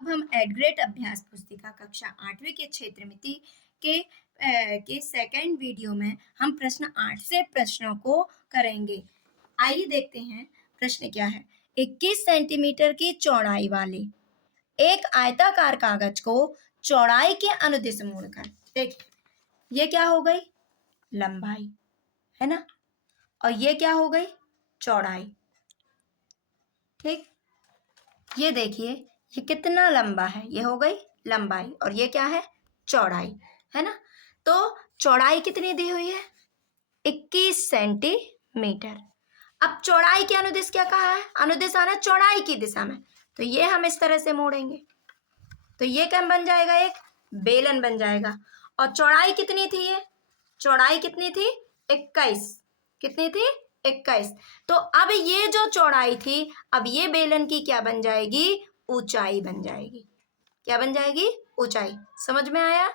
अब हम एडग्रेड अभ्यास पुस्तिका कक्षा 8वीं के क्षेत्र मिति के सेकंड वीडियो में हम प्रश्न 8 से प्रश्नों को करेंगे। आइए देखते हैं प्रश्न क्या है। 21 सेंटीमीटर की चौड़ाई वाले एक आयताकार कागज को चौड़ाई के अनुदिश मोड़कर, देखिए ये क्या हो गई, लंबाई है ना, और ये क्या हो गई, चौड़ाई। ठीक, ये देखिए ये कितना लंबा है, ये हो गई लंबाई, और ये क्या है, चौड़ाई है ना। तो चौड़ाई कितनी दी हुई है, 21 सेंटीमीटर। अब चौड़ाई के अनुदिश क्या कहा है, अनुदिश आना चौड़ाई की दिशा में, तो ये हम इस तरह से मोड़ेंगे तो ये क्या बन जाएगा, एक बेलन बन जाएगा। और चौड़ाई कितनी थी, ये चौड़ाई कितनी थी, 21, कितनी थी, 21। तो अब ये जो चौड़ाई थी, अब ये बेलन की क्या बन जाएगी, ऊंचाई बन जाएगी। क्या बन जाएगी, ऊंचाई। समझ में आया,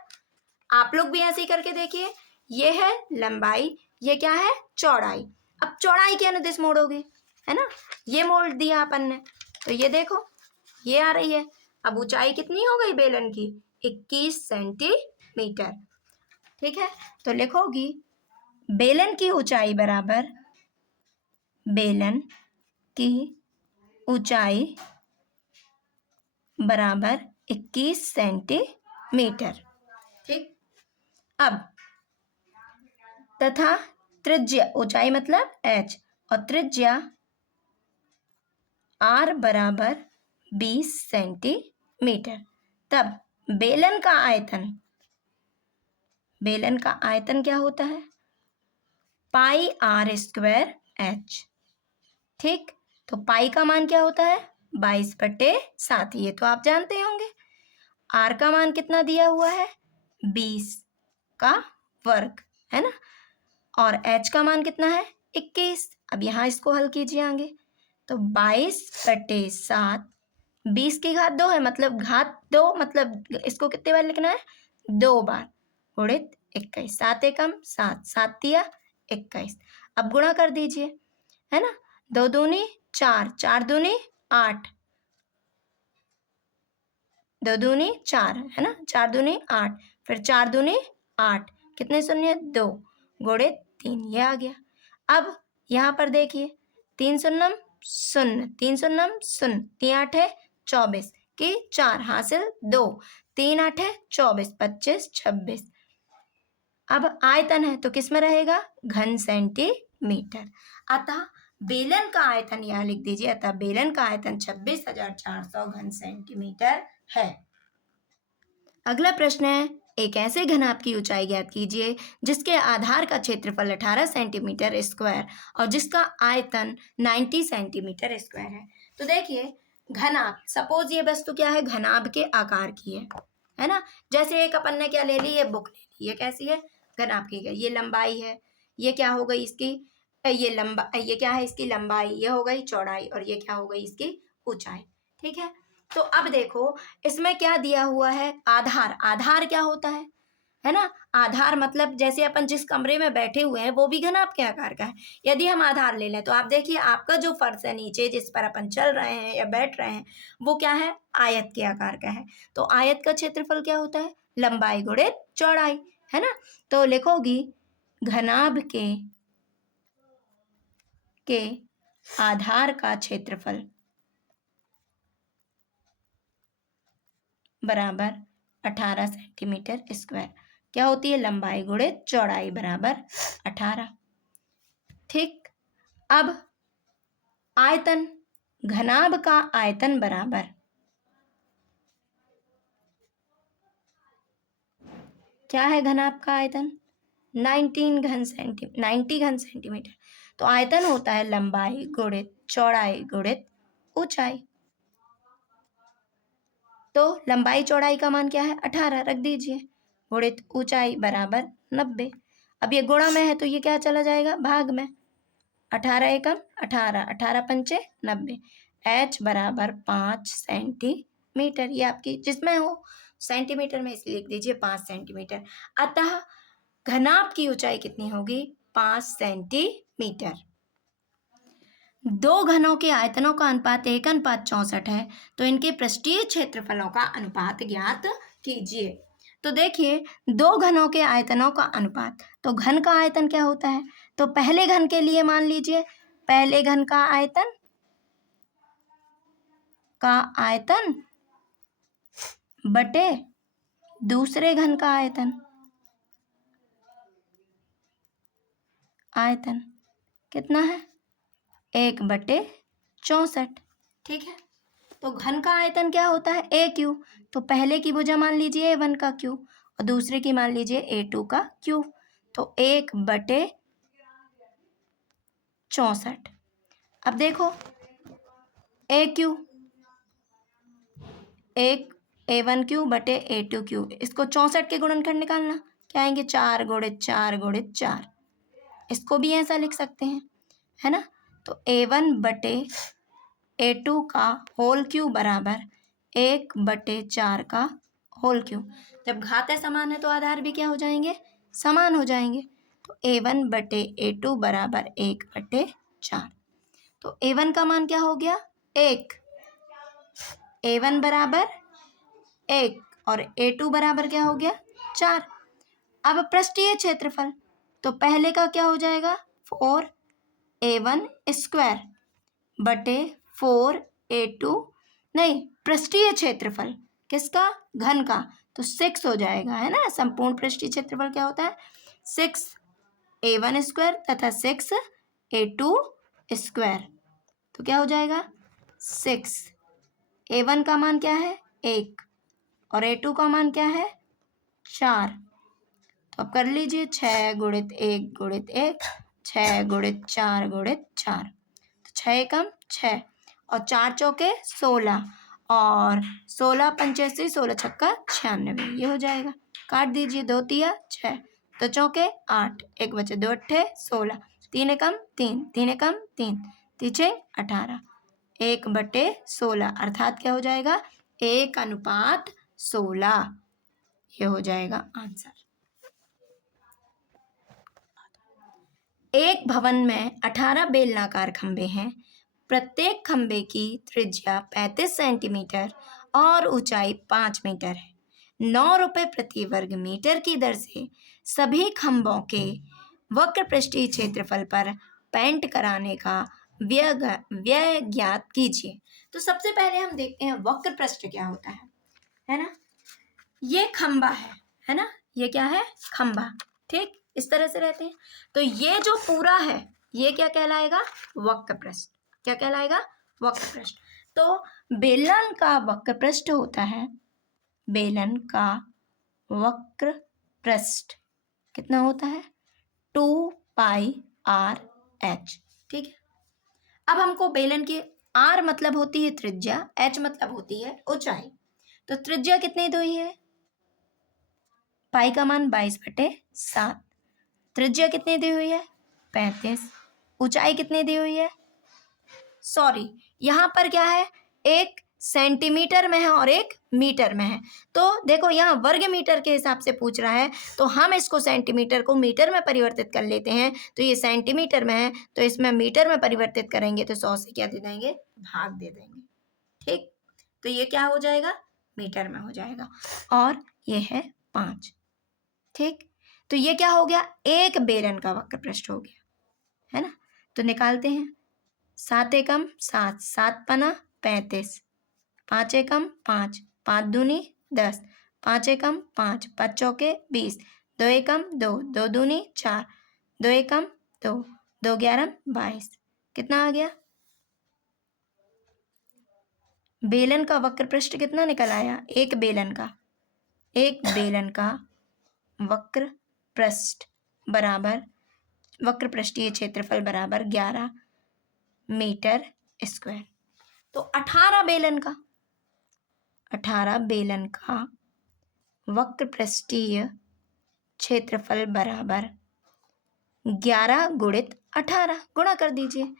आप लोग भी ऐसे ही करके देखिए। ये है लंबाई, ये क्या है, चौड़ाई। अब चौड़ाई के अनुदिश मोड़ोगे, है ना, ये मोड़ दिया अपन ने, तो ये देखो ये आ रही है। अब ऊंचाई कितनी हो गई बेलन की, 21 सेंटीमीटर। ठीक है, तो लिखोगी बेलन की ऊंचाई बराबर, बेलन की ऊंचाई बराबर 21 सेंटीमीटर। ठीक, अब तथा त्रिज्या, ऊंचाई मतलब h, और त्रिज्या r बराबर 20 सेंटीमीटर। तब बेलन का आयतन, बेलन का आयतन क्या होता है, पाई r स्क्वायर h। ठीक, तो पाई का मान क्या होता है, 22/7, ये तो आप जानते होंगे। r का मान कितना दिया हुआ है, 20 का वर्ग, है ना, और h का मान कितना है, 21। अब यहाँ इसको हल कीजिए आगे, तो 22/7, 20 की घात 2 है, मतलब घात 2, मतलब इसको कितने बार लिखना है, 2 बार, गुणित 21, 7 एकम 7, 7 दिया 21। अब गुणा कर दीजिए, है ना, 2 दूनी 4, 4 दूनी 8, 2 दूनी 4, है ना, 4 दूनी 8, फिर 4 दूनी 8, कितने शून्य, 2, गुणित 3, ये आ गया। अब यहाँ पर देखिए, 3 शून्यम शून्य, 3 शून्यम शून्य, 3 8 है 24 की 4 हासिल 2, 3 8 है 24, 25 26। अब आयतन है तो किस में रहेगा, घन सेंटीमीटर। अतः बेलन का आयतन, यहाँ लिख दीजिए, अतः बेलन का आयतन 26,400 घन सेंटीमीटर है। अगला प्रश्न है, एक ऐसे घनाभ की ऊंचाई ज्ञात कीजिए जिसके आधार का क्षेत्रफल 18 सेंटीमीटर स्क्वायर और जिसका आयतन 90 सेंटीमीटर स्क्वायर है। तो देखिए घनाभ, सपोज ये वस्तु क्या है, घनाभ के आकार की है ना। जैसे एक अपन ने क्या ले ली, ये बुक ले ली, ये कैसी है, घनाभ की है। ये लंबाई है, ये क्या हो गई इसकी, ये क्या है इसकी लंबाई, ये हो गई चौड़ाई, और ये क्या हो गई इसकी ऊंचाई। ठीक है, तो अब देखो इसमें क्या दिया हुआ है, आधार। आधार क्या होता है ना, आधार मतलब जैसे अपन जिस कमरे में बैठे हुए हैं वो भी घनाभ के आकार का है। यदि हम आधार ले लें तो आप देखिए आपका जो फर्श है नीचे जिस पर अपन चल रहे हैं या बैठ रहे हैं वो क्या है, आयत के आकार का है। तो आयत का क्षेत्रफल क्या होता है, लंबाई गुणित चौड़ाई, है ना। तो लिखोगी घनाभ के आधार का क्षेत्रफल बराबर 18 सेंटीमीटर स्क्वायर। क्या होती है, लंबाई गुणित चौड़ाई बराबर 18। ठीक, अब आयतन, घनाभ का आयतन बराबर, क्या है घनाभ का आयतन, 90 घन सेंटीमीटर। तो आयतन होता है लंबाई गुणित चौड़ाई गुणित ऊंचाई। तो लंबाई चौड़ाई का मान क्या है, 18 रख दीजिए, गुणित ऊंचाई बराबर 90। अब ये गुणा में है तो ये क्या चला जाएगा, भाग में, 18 एकम 18, 18 पंचे 90, h बराबर 5 सेंटीमीटर। ये आपकी जिसमें हो सेंटीमीटर में इसलिए लिख दीजिए 5 सेंटीमीटर। अतः घनाभ की ऊंचाई कितनी होगी, 5 सेंटीमीटर। दो घनों के आयतनों का अनुपात 1:64 है, तो इनके पृष्ठीय क्षेत्रफलों का अनुपात ज्ञात कीजिए। तो देखिए, दो घनों के आयतनों का अनुपात, तो घन का आयतन क्या होता है, तो पहले घन के लिए मान लीजिए, पहले घन का आयतन बटे दूसरे घन का आयतन कितना है, 1/64। ठीक है, तो घन का आयतन क्या होता है, AQ, तो पहले की भुजा मान लीजिए A1 का Q और दूसरे की मान लीजिए A2 का Q, तो 1/64। अब देखो AQ, एक A1Q बटे A2Q, इसको 64 के गुणनखंड निकालना, क्या आएंगे, 4 गुणित 4 गुणित 4, इसको भी ऐसा लिख सकते हैं, है ना। तो A1 बटे A2 का होल क्यू बराबर 1/4 का होल क्यू। जब घातें समान है तो आधार भी क्या हो जाएंगे, समान हो जाएंगे। तो A1 बटे A2 बराबर 1/4। तो A1 का मान क्या हो गया, 1, A1 बराबर 1 और A2 बराबर क्या हो गया, 4। अब पृष्ठीय क्षेत्रफल, तो पहले का क्या हो जाएगा, 4A1 स्क्वायर बटे 4A2, नहीं, पृष्ठीय क्षेत्रफल किसका, घन का, तो 6 हो जाएगा, है ना। संपूर्ण पृष्ठीय क्षेत्रफल क्या होता है, 6A1 स्क्वायर तथा 6A2 स्क्वायर, तो क्या हो जाएगा, 6A1 का मान क्या है, 1 और A2 का मान क्या है, 4। तो अब कर लीजिए, 6 गुणित 1 गुणित 1, 6 गुणित 4 गुणित 4, तो 6 एकम 6 और 4 चौके 16 और 16 पंचे 16 छक्का 96, ये हो जाएगा। काट दीजिए, 2 तिया 6, 2 चौके 8, 1 बचे 2 अट्ठे 16, 3 एकम 3, 3 एकम 3, 3 18, 1/16, अर्थात क्या हो जाएगा, 1:16, ये हो जाएगा आंसर। एक भवन में 18 बेलनाकार खंबे हैं, प्रत्येक खंबे की त्रिज्या 35 सेंटीमीटर और ऊंचाई 5 मीटर है। 9 रुपये प्रति वर्ग मीटर की दर से सभी खंभों के वक्र पृष्ठीय क्षेत्रफल पर पेंट कराने का व्यय ज्ञात कीजिए। तो सबसे पहले हम देखते हैं वक्र पृष्ठ क्या होता है ना। ये खंबा है ना, ये क्या है, खंबा, ठीक, इस तरह से रहते हैं। तो ये जो पूरा है, ये क्या कहलाएगा, वक्र पृष्ठ, क्या कहलाएगा, वक्र पृष्ठ। तो बेलन का वक्र पृष्ठ होता है, बेलन का वक्र पृष्ठ कितना होता है, 2πr/h, ठीक है। अब हमको बेलन की r मतलब होती है त्रिज्या, h मतलब होती है ऊंचाई। तो त्रिज्या कितनी दी हुई है, पाई का मान 22/7, त्रिज्या कितनी दी हुई है, 35, ऊंचाई कितनी दी हुई है, सॉरी यहाँ पर क्या है, 1 सेंटीमीटर में है और 1 मीटर में है। तो देखो यहाँ वर्ग मीटर के हिसाब से पूछ रहा है, तो हम इसको सेंटीमीटर को मीटर में परिवर्तित कर लेते हैं। तो ये सेंटीमीटर में है, तो इसमें मीटर में परिवर्तित करेंगे तो 100 से क्या दे देंगे, भाग दे देंगे, ठीक। तो ये क्या हो जाएगा, मीटर में हो जाएगा, और ये है 5, ठीक। तो ये क्या हो गया, एक बेलन का वक्र पृष्ठ हो गया, है ना। तो निकालते हैं, 7 एकम 7, 7 पना 35, 5 एकम 5, 5 दूनी 10, 5 एकम 5, 5 चौके 20, 2 एकम 2, 2 दूनी 4, 2 एकम 2, 2 11 22, कितना आ गया, बेलन का वक्र पृष्ठ कितना निकल आया, एक बेलन का वक्र पृष्ठ बराबर वक्र पृष्ठीय क्षेत्रफल बराबर 11 मीटर स्क्वायर। तो 18 बेलन का वक्र पृष्ठीय क्षेत्रफल बराबर 11 गुणित 18, गुणा कर दीजिए।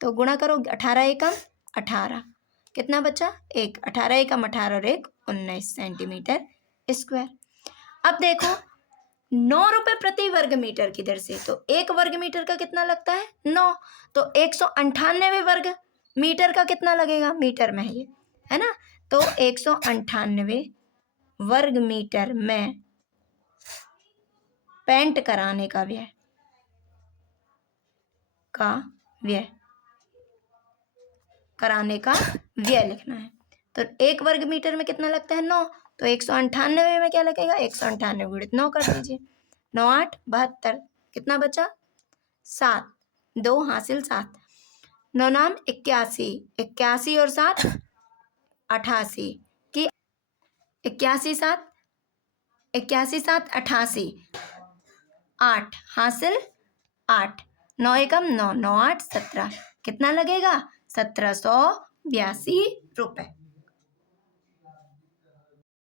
तो गुणा करो, 18 एकम 18, कितना बचा, 1, 18 एकम 18 और 1 19 सेंटीमीटर स्क्वायर। अब देखो ₹9 प्रति वर्ग मीटर की दर से। तो 1 वर्ग मीटर का कितना लगता है? 9। तो 198 वर्ग मीटर का कितना लगेगा? मीटर में ये है ना। तो 198 वर्ग मीटर में पेंट कराने का व्यय लिखना है। तो 1 वर्ग मीटर में कितना लगता है? 9। तो 198 में क्या लगेगा? 198 गुणित 9 कर दीजिए। 9 8 72, कितना बचा? 7, 2 हासिल 7, 9 नाम 81, 81 और 7 88 की 81 7 88, 8 हासिल 8, 9 एकम 9, 9 8 17, कितना लगेगा? 1782 रुपए।